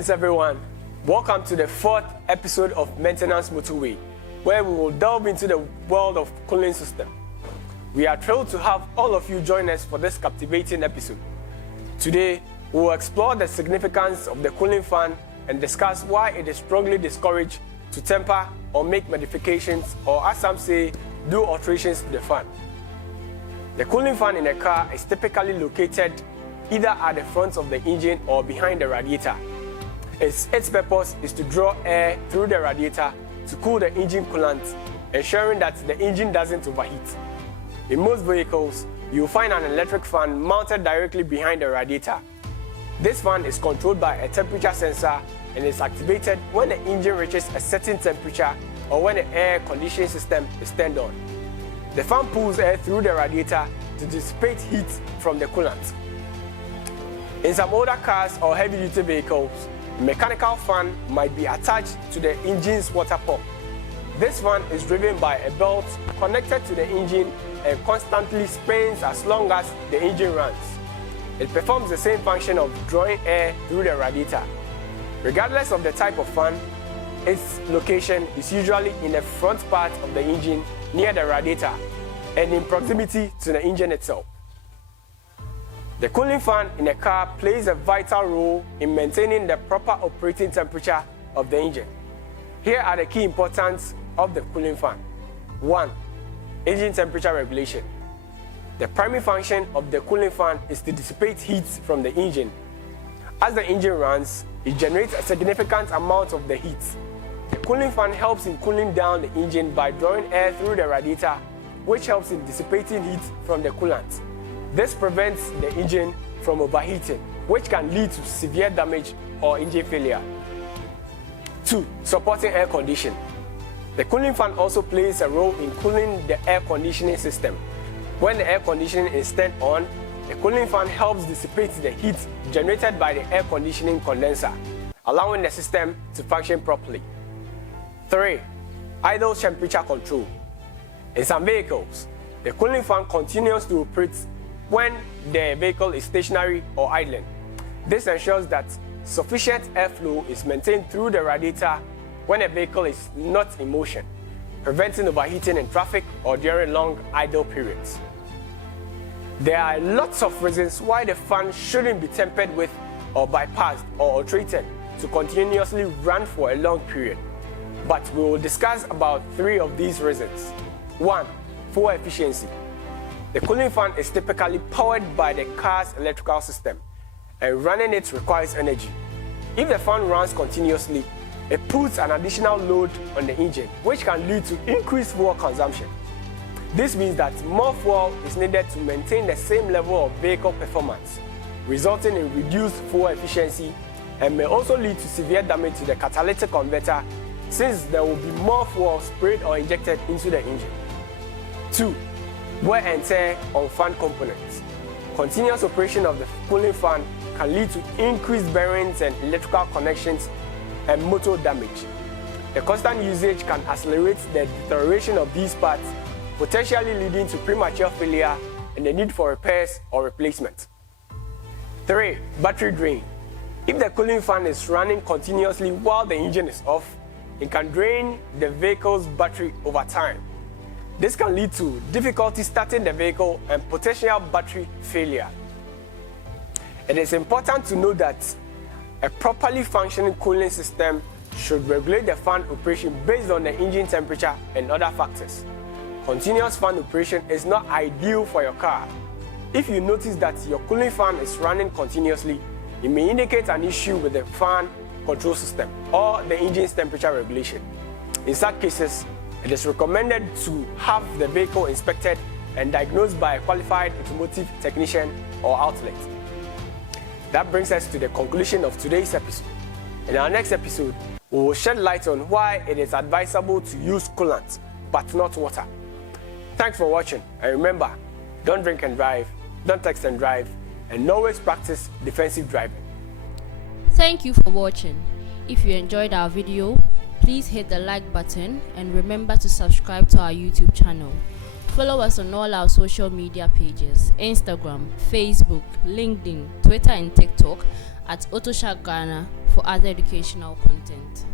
Greetings everyone, welcome to the 4th episode of Maintenance Motorway, where we will delve into the world of cooling system. We are thrilled to have all of you join us for this captivating episode. Today, we will explore the significance of the cooling fan and discuss why it is strongly discouraged to temper or make modifications, or as some say, do alterations to the fan. The cooling fan in a car is typically located either at the front of the engine or behind the radiator. Its purpose is to draw air through the radiator to cool the engine coolant, ensuring that the engine doesn't overheat. In most vehicles, you'll find an electric fan mounted directly behind the radiator. This fan is controlled by a temperature sensor and is activated when the engine reaches a certain temperature or when the air conditioning system is turned on. The fan pulls air through the radiator to dissipate heat from the coolant. In some older cars or heavy-duty vehicles, a mechanical fan might be attached to the engine's water pump. This fan is driven by a belt connected to the engine and constantly spins as long as the engine runs. It performs the same function of drawing air through the radiator. Regardless of the type of fan, its location is usually in the front part of the engine near the radiator and in proximity to the engine itself. The cooling fan in a car plays a vital role in maintaining the proper operating temperature of the engine. Here are the key importance of the cooling fan. 1. Engine temperature regulation. The primary function of the cooling fan is to dissipate heat from the engine. As the engine runs, it generates a significant amount of the heat. The cooling fan helps in cooling down the engine by drawing air through the radiator, which helps in dissipating heat from the coolant. This prevents the engine from overheating, which can lead to severe damage or engine failure. 2. Supporting air conditioning. The cooling fan also plays a role in cooling the air conditioning system. When the air conditioning is turned on, the cooling fan helps dissipate the heat generated by the air conditioning condenser, allowing the system to function properly. 3. Idle temperature control. In some vehicles, the cooling fan continues to operate when the vehicle is stationary or idling. This ensures that sufficient airflow is maintained through the radiator when a vehicle is not in motion, preventing overheating in traffic or during long idle periods. There are lots of reasons why the fan shouldn't be tampered with or bypassed or altered to continuously run for a long period, but we will discuss about 3 of these reasons. 1. Fuel efficiency. The cooling fan is typically powered by the car's electrical system, and running it requires energy. If the fan runs continuously, it puts an additional load on the engine, which can lead to increased fuel consumption. This means that more fuel is needed to maintain the same level of vehicle performance, resulting in reduced fuel efficiency, and may also lead to severe damage to the catalytic converter, since there will be more fuel sprayed or injected into the engine. 2. Wear and tear on fan components. Continuous operation of the cooling fan can lead to increased bearings and electrical connections and motor damage. The constant usage can accelerate the deterioration of these parts, potentially leading to premature failure and the need for repairs or replacement. 3. Battery drain. If the cooling fan is running continuously while the engine is off, it can drain the vehicle's battery over time. This can lead to difficulty starting the vehicle and potential battery failure. It is important to know that a properly functioning cooling system should regulate the fan operation based on the engine temperature and other factors. Continuous fan operation is not ideal for your car. If you notice that your cooling fan is running continuously, it may indicate an issue with the fan control system or the engine's temperature regulation. In such cases, it is recommended to have the vehicle inspected and diagnosed by a qualified automotive technician or outlet. That brings us to the conclusion of today's episode. In our next episode, we will shed light on why it is advisable to use coolant, but not water. Thanks for watching, and remember, don't drink and drive, don't text and drive, and always practice defensive driving. Thank you for watching. If you enjoyed our video, please hit the like button and remember to subscribe to our YouTube channel. Follow us on all our social media pages: Instagram, Facebook, LinkedIn, Twitter and TikTok at Autoshark Ghana. for other educational content.